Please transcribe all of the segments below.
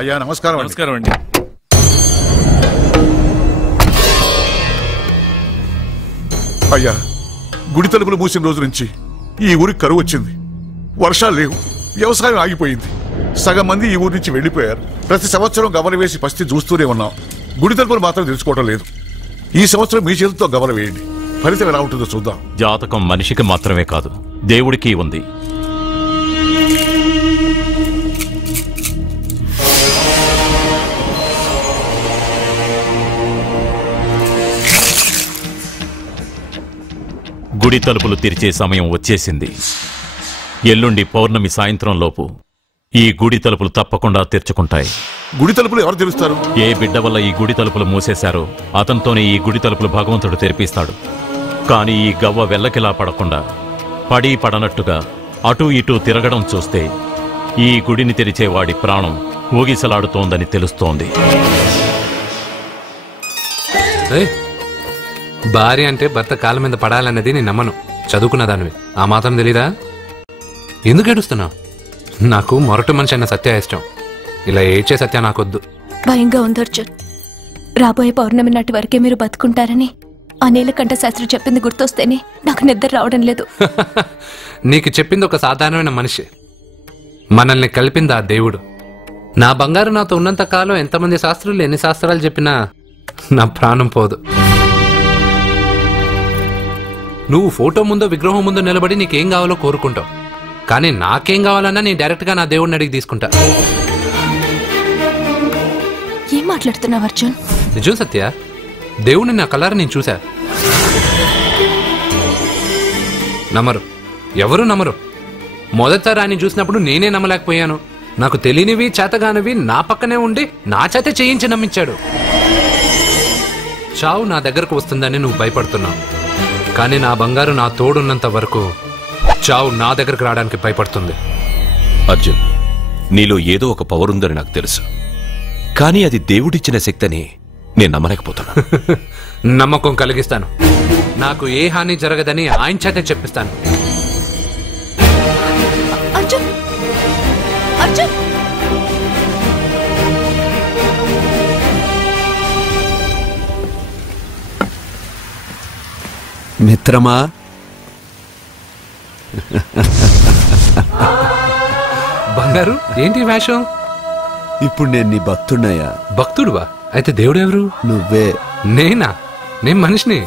అయ్యా నమస్కారం. నమస్కారం అండి. అయ్యా, గుడి తలుపులు మూసిన రోజు నుంచి ఈ ఊరికి కరువు వచ్చింది. వర్షాలు లేవు, వ్యవసాయం ఆగిపోయింది. సగం మంది ఈ ఊరి నుంచి వెళ్లిపోయారు. ప్రతి సంవత్సరం గవల వేసి పరిస్థితి చూస్తూనే ఉన్నాం. గుడి తలుపులు మాత్రం తెలుసుకోవడం లేదు. ఈ సంవత్సరం మీ చేతితో గవల వేయండి, ఫలితం ఎలా ఉంటుందో చూద్దాం. జాతకం మనిషికి మాత్రమే కాదు, దేవుడికి ఉంది. గుడి తలుపులు తెరిచే సమయం వచ్చేసింది. ఎల్లుండి పౌర్ణమి సాయంత్రం లోపు ఈ గుడి తలుపులు తప్పకుండా తెరుచుకుంటాయి. గుడి తలుపులు ఎవరు తెరుస్తారు? ఏ బిడ్డ వల్ల ఈ గుడి తలుపులు మూసేశారో అతనితోనే ఈ గుడి తలుపులు భగవంతుడు తెరిపిస్తాడు. కానీ ఈ గవ్వ వెల్లకిలా పడకుండా పడి పడనట్టుగా అటూ ఇటూ తిరగడం చూస్తే ఈ గుడిని తెరిచేవాడి ప్రాణం ఊగిసలాడుతోందని తెలుస్తోంది. భార్య అంటే భర్త కాళ్ళ మీద పడాలన్నది నేను నమ్మను. చదువుకున్న దానివి, ఆ మాత్రం తెలీదా? ఎందుకు ఏడుస్తున్నావు? నాకు మొరటు మనిషి అన్న సత్య ఇష్టం. ఇలా ఏడ్చే సత్య నాకొద్దు. భయంగా ఉంది అర్జున్. రాబోయే పౌర్ణమి నాటి వరకే మీరు బతుకుంటారని ఆ నీలకంఠ శాస్త్రి చెప్పింది గుర్తొస్తేనే నాకు నిద్ర రావడం లేదు. నీకు చెప్పింది ఒక సాధారణమైన మనిషి, మనల్ని కలిపింది ఆ దేవుడు. నా బంగారు నాతో ఉన్నంత కాలం ఎంతమంది శాస్త్రులు ఎన్ని శాస్త్రాలు చెప్పినా నా ప్రాణం పోదు. నువ్వు ఫోటో ముందో విగ్రహం ముందో నిలబడి నీకేం కావాలో కోరుకుంటావు. కానీ నాకేం కావాలన్నా నేను డైరెక్ట్గా నా దేవుడిని అడిగి తీసుకుంటా. ఏం మాట్లాడుతున్నావు అర్జున్? నిజం సత్య, దేవుడిని నా కళ్ళారా నేను చూశా. నమ్మరు, ఎవరు నమ్మరు. మొదటిసారి ఆయన చూసినప్పుడు నేనే నమ్మలేకపోయాను. నాకు తెలియనివి చేతగానివి నా పక్కనే ఉండి నా చేత చేయించి నమ్మించాడు. చావు నా దగ్గరకు వస్తుందని నువ్వు భయపడుతున్నావు, కానీ నా బంగారు నా తోడున్నంత వరకు చావు నా దగ్గరకు రావడానికి భయపడుతుంది. అర్జున్, నీలో ఏదో ఒక పవర్ ఉందని నాకు తెలుసు, కానీ అది దేవుడిచ్చిన శక్తిని నేను నమ్మలేకపోతున్నా. నమ్మకం కలిగిస్తాను. నాకు ఏ హాని జరగదని ఆయన చేత చెప్పిస్తాను. అర్జున్, అర్జున్, మిత్రమా, బంగారు ఏంటి వేషం? ఇప్పుడు నేను నీ భక్తుడినయ్యా. భక్తుడువా? అయితే దేవుడెవరు? నువ్వే. నేనా? నేను మనిషిని.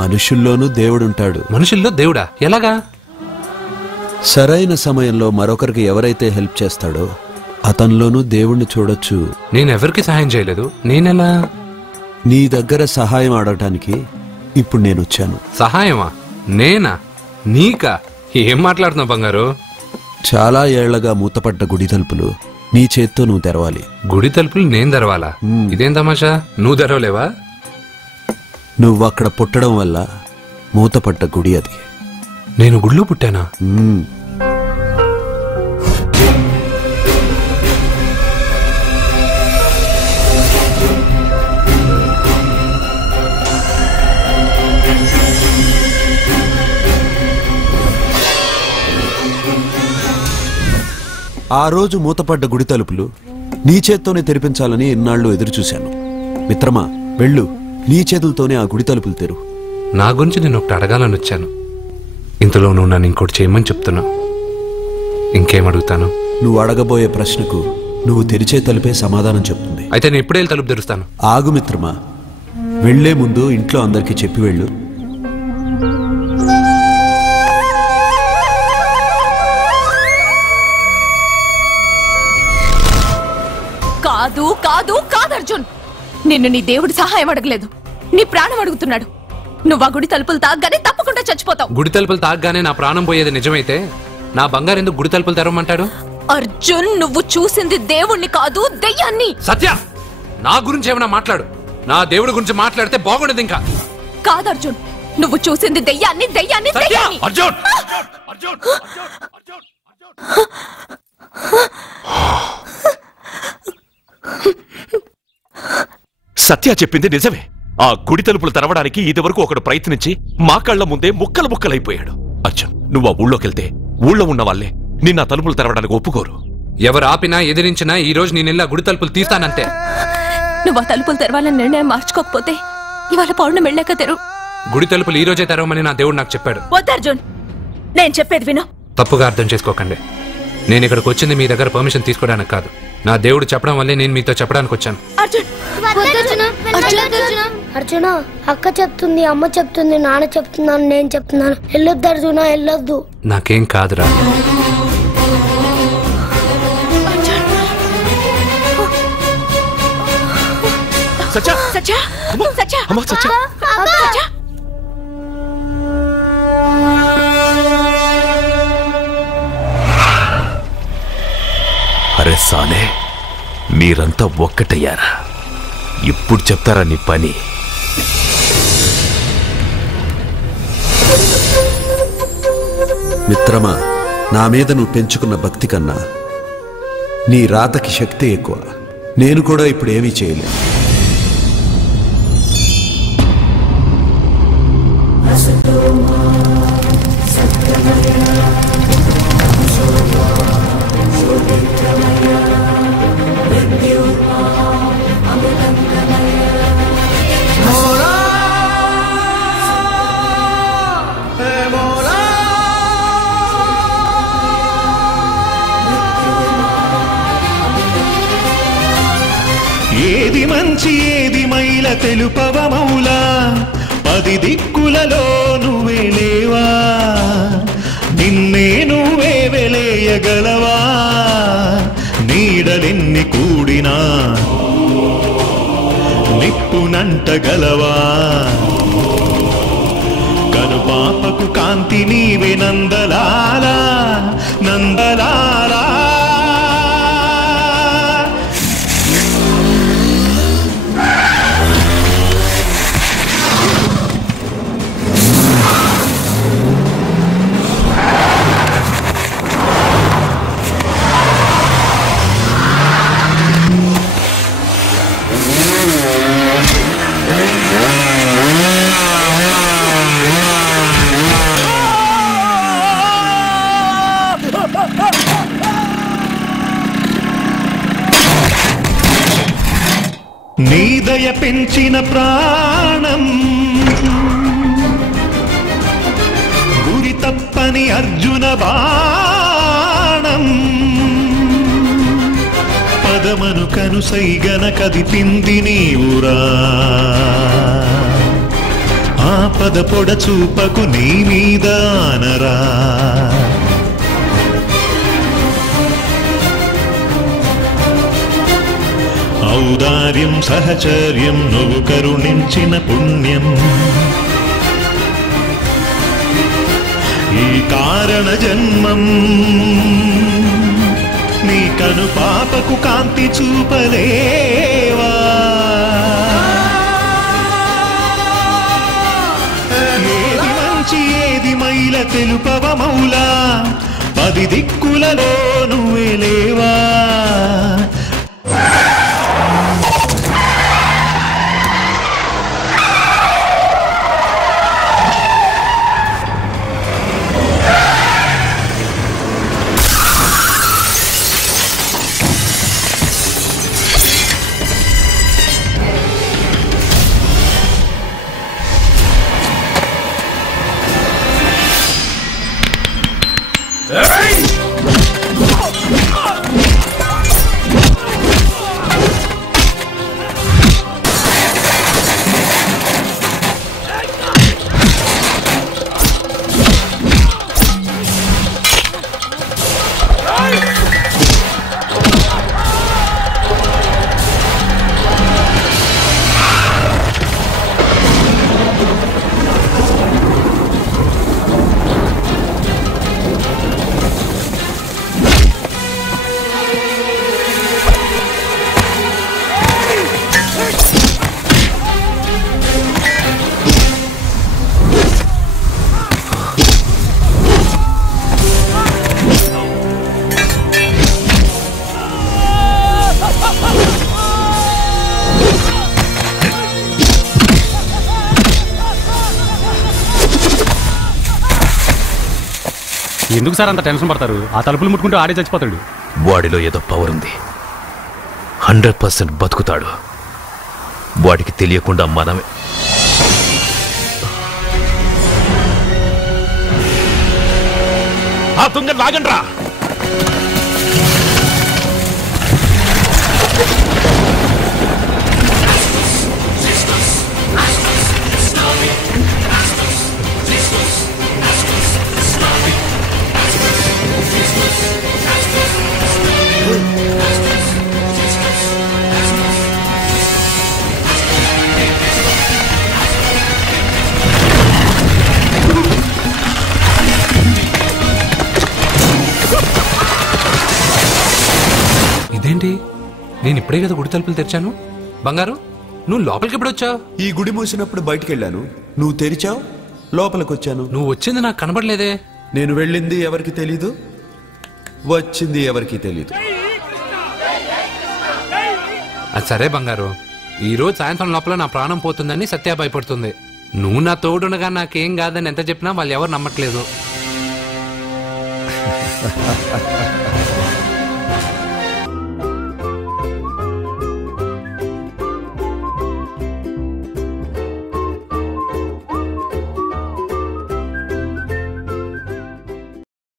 మనుషుల్లోనూ దేవుడుంటాడు. మనుషుల్లో దేవుడా? ఎలాగా? సరైన సమయంలో మరొకరికి ఎవరైతే హెల్ప్ చేస్తాడో అతనిలోనూ దేవుణ్ణి చూడొచ్చు. నేనెవరికి సహాయం చేయలేదు, నేనెలా? నీ దగ్గర సహాయం అడగటానికి ఇప్పుడు నేను వచ్చాను. సహాయమా? నేనా? నీకా? ఏం మాట్లాడుతున్నావు బంగారు? చాలా ఏళ్లగా మూతపడ్డ గుడి తలుపులు నీ చేత్తో నువ్వు తెరవాలి. గుడి తలుపులు నేను తెరవాలా? ఇదేం తమాషా? నువ్వు తెరవలేవా? నువ్వక్కడ పుట్టడం వల్ల మూతపడ్డ గుడి అది. నేను గుడిలో పుట్టానా? ఆ రోజు మూతపడ్డ గుడి తలుపులు నీ చేత్తోనే తెరిపించాలని ఇన్నాళ్ళు ఎదురుచూశాను. మిత్రమా, వెళ్ళు, నీ చేతులతోనే ఆ గుడి తలుపులు తెరు. నా గురించి నేను ఒకటి అడగాలని వచ్చాను. ఇంతలో నువ్వు నన్ను ఇంకోటి చేయమని చెప్తున్నావు. ఇంకేమడుగుతాను? నువ్వు అడగబోయే ప్రశ్నకు నువ్వు తెరిచే తలుపే సమాధానం చెప్తుంది. అయితే నేను ఎప్పుడే తలుపు తెరుస్తాను. ఆగు మిత్రమా, వెళ్లే ముందు ఇంట్లో అందరికీ చెప్పి వెళ్ళు. కాదు కాదు కాదు అర్జున్, నిన్ను నీ దేవుడి సహాయం అడగలేదు, నీ ప్రాణం అడుగుతున్నాడు. నువ్వు ఆ గుడి తలుపులు తాగ్గానే తప్పకుండా చచ్చిపోతావు. గుడి తలుపులు తాగ్గానే నా ప్రాణం పోయేది నిజమైతే నా బంగారు ఎందుకు గుడి తలుపులు తెరవమంటాడు? అర్జున్, నువ్వు చూసింది దేవుణ్ణి కాదు, దెయ్యాన్ని. సత్య, నా గురించి ఏమైనా మాట్లాడు. నా దేవుడి గురించి మాట్లాడితే బాగుండదు. ఇంకా కాదు అర్జున్, నువ్వు చూసింది దెయ్యాన్ని, దెయ్యాన్ని, దెయ్యాన్ని. అర్జున్! సత్య చెప్పింది నిజమే. ఆ గుడి తలుపులు తెరవడానికి ఇదివరకు ఒకడు ప్రయత్నించి మా కళ్ల ముందే ముక్కలు ముక్కలైపోయాడు. అర్జున్, నువ్వు ఆ ఊళ్ళోకెళ్తే ఊళ్ళో ఉన్న వాళ్ళే నిన్న తలుపులు తెరవడానికి ఒప్పుకోరు. ఎవరు ఆపినా ఎదిరించినా ఈ రోజు నేనెళ్ళి గుడి తలుపులు తీస్తానంతే. నువ్వు ఆ తలుపులు తెరవాలని నిర్ణయం మార్చుకోకపోతే ఇవాళ పౌర్ణమి వెళ్ళాక తెరు. గుడి తలుపులు ఈ రోజే తెరవమని నా దేవుడు నాకు చెప్పాడు. వద్దు అర్జున్, నేను చెప్పేది విను. తప్పుగా అర్థం చేసుకోకండి. నేను ఇక్కడికి వచ్చింది మీ దగ్గర పర్మిషన్ తీసుకోవడానికి కాదు. నా దేవుడు చెప్పడం వల్లే నేను మీతో చెప్పడానికి వచ్చాను. అర్జున, అక్క చెప్తుంది, అమ్మ చెప్తుంది, నాన్న చెప్తున్నాను, నేను చెప్తున్నాను. వెళ్ళొద్దు అర్జున, వెళ్ళొద్దు. నాకేం కాదురా. సచ్చా, సచ్చా, సచ్చా, అమ్మా, సచ్చా. సచ్చా. అరే సాలే, మీరంతా ఒక్కటయ్యారా? ఇప్పుడు చెప్తారా నీ పని? మిత్రమా, నా మీద నువ్వు పెంచుకున్న భక్తి కన్నా నీ రాతకి శక్తి ఎక్కువ. నేను కూడా ఇప్పుడు ఏమీ చేయలేను. ఏది మంచి ఏది మైల తెలుపవ మౌలా, 10 దిక్కులలో నువ్వే లేవా, నిన్నే నువ్వే వెలేయగలవా, నీడలెన్ని కూడినా నిప్పునంటగలవా, కనుపాపకు కాంతి నీవే నందలాలా, నందలాలా. నీదయ పెంచిన ప్రాణం గురి తప్పని అర్జున బాణం, పదమను కనుసైగన కదిపింది నీవురా, ఆపద పొడ చూపకు నీ మీద ఆనరా. ఔదార్యం సహచర్యం నువ్వు కరుణించిన పుణ్యం, ఈ కారణ జన్మం నీ కను పాపకు కాంతి చూపలేవా, ఏది మంచి ఏది మైల తెలుపవ మౌలా, 10 దిక్కులలో నువ్వే లేవా. ఎందుకు సార్ అంత టెన్షన్ పడతారు? ఆ తలుపులు ముట్టుకుంటూ ఆడే చచ్చిపోతాడు. వాడిలో ఏదో పవర్ ఉంది. 100% బతుకుతాడు. వాడికి తెలియకుండా మనమే. ఆ తుంగ లాగండ్రా. ఇదేంటి, నేను ఇప్పుడే కదా గుడి తలుపులు తెరిచాను. బంగారు, నువ్వు లోపలికి ఎప్పుడు వచ్చావు? ఈ గుడి మూసినప్పుడు బయటికి వెళ్ళాను, నువ్వు తెరిచావు, లోపలికి వచ్చాను. నువ్వు వచ్చింది నాకు కనబడలేదే. నేను వెళ్ళింది ఎవరికి తెలీదు, వచ్చింది ఎవరికి తెలీదు. అది సరే బంగారు, ఈ రోజు సాయంత్రం లోపల నా ప్రాణం పోతుందని సత్య భయపడుతుంది. నువ్వు నా తోడునగా నాకేం కాదని ఎంత చెప్పినా వాళ్ళు ఎవరు నమ్మట్లేదు.